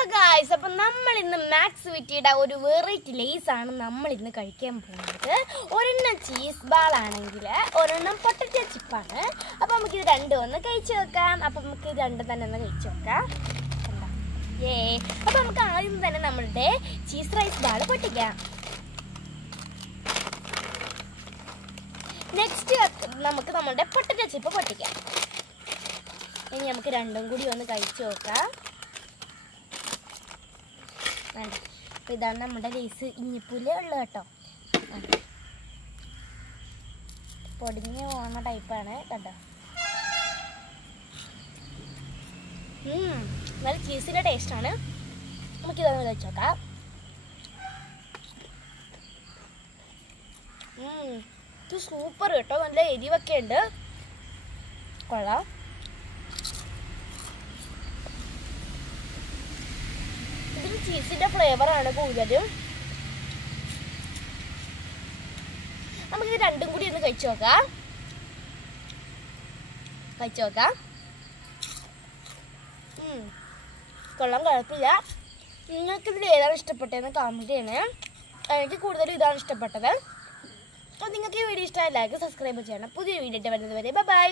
Hello guys, അപ്പം നമ്മൾ ഇന്ന് മാക്സ് വിറ്റിയുടെ ഒരു വെറൈറ്റി ലേസ് ആണ് നമ്മൾ ഇന്ന് കഴിക്കാൻ പോകുന്നത്. ഒരെണ്ണം ചീസ് ബാൾ ആണെങ്കിൽ ഒരെണ്ണം പൊട്ടറ്റോ ചിപ്പാണ്. അപ്പം നമുക്കിത് രണ്ടും ഒന്ന് കഴിച്ചു നോക്കാം. അപ്പം നമുക്ക് ഇത് രണ്ടും തന്നെ ഒന്ന് കഴിച്ചു നോക്കാം. അപ്പം നമുക്ക് ആദ്യം തന്നെ നമ്മളുടെ ചീസ് റൈസ് ബാൾ പൊട്ടിക്കാം. നെക്സ്റ്റ് നമുക്ക് നമ്മളുടെ പൊട്ടറ്റോ ചിപ്പ് പൊട്ടിക്കാം. ഇനി നമുക്ക് രണ്ടും കൂടി ഒന്ന് കഴിച്ചു നോക്കാം. അപ്പം ഇതാണ് നമ്മുടെ ലേസ്. ഇഞ്ഞിപ്പൂല് ഉള്ളത് കേട്ടോ. പൊടിഞ്ഞ് പോകുന്ന ടൈപ്പാണ് കേട്ടോ. നല്ല ചീസിൻ്റെ ടേസ്റ്റാണ്. നമുക്കിതൊന്ന് കഴിച്ചു നോക്കാം. ഇത് സൂപ്പർ കേട്ടോ. നല്ല എരിവൊക്കെ ഉണ്ട്. കൊള്ളാം. ഇതിൽ ചീസിൻ്റെ ഫ്ലേവറാണ് കൂടുതലും. നമുക്കിത് രണ്ടും കൂടി ഒന്ന് കഴിച്ചു നോക്കാം. കൊള്ളാം, കുഴപ്പമില്ല. നിങ്ങൾക്കിതിൽ ഏതാണ് ഇഷ്ടപ്പെട്ടതെന്ന് കമൻറ്റ് ചെയ്യണേ. എനിക്ക് കൂടുതലും ഇതാണ് ഇഷ്ടപ്പെട്ടത്. അപ്പോൾ നിങ്ങൾക്ക് ഈ വീഡിയോ ഇഷ്ടമായി ലൈക്ക് സബ്സ്ക്രൈബ് ചെയ്യണം. പുതിയ വീഡിയോ വരുന്നത് വരെ ബൈ.